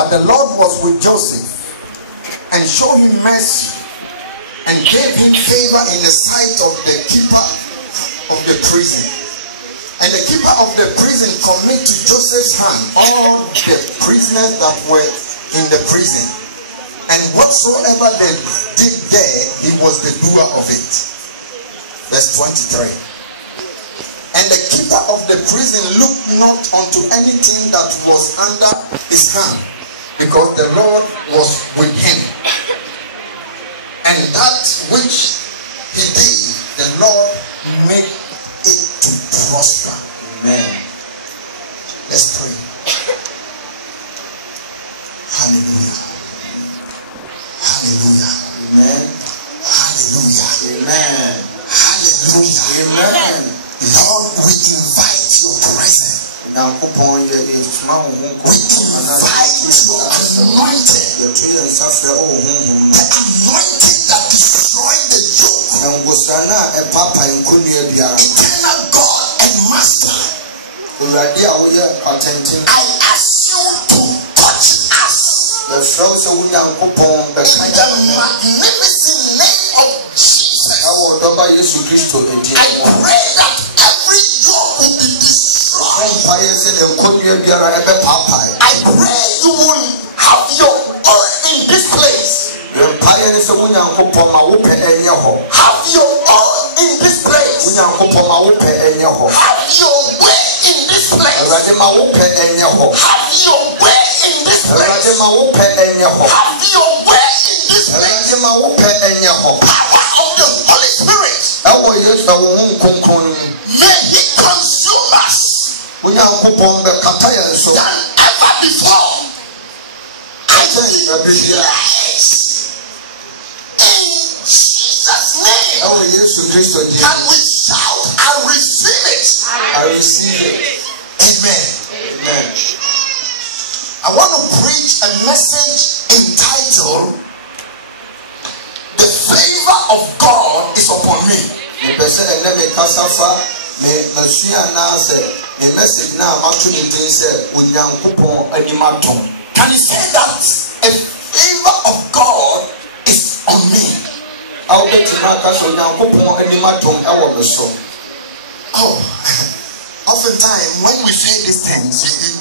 But the Lord was with Joseph and showed him mercy and gave him favor in the sight of the keeper of the prison. And the keeper of the prison committed to Joseph's hand all the prisoners that were in the prison. And whatsoever they did there, he was the doer of it. Verse 23. And the keeper of the prison looked not unto anything that was under his hand, because the Lord was with him. And that which he did, the Lord made it to prosper. Amen. Let's pray. Hallelujah. Hallelujah. Amen. Hallelujah. Amen. Hallelujah. Amen. Lord, we invite your presence. We invite your anointing. The anointing that destroyed the yoke. Eternal God and Master, I ask you to touch us. In the magnificent name of Jesus, I pray that every yoke will be destroyed. I pray you will have your own in this place. Have your own in this place. Have your way in this place. Have your way in this place. Have your way in this place. Power of the Holy Spirit. May he consume us than ever before. I declare it in Jesus' name. And we shout, I receive it. I receive it. Amen. Amen. I want to preach a message entitled, The Favor of God is Upon Me. Can you say that? A favor of God is on me. Oh, oftentimes when we say these things,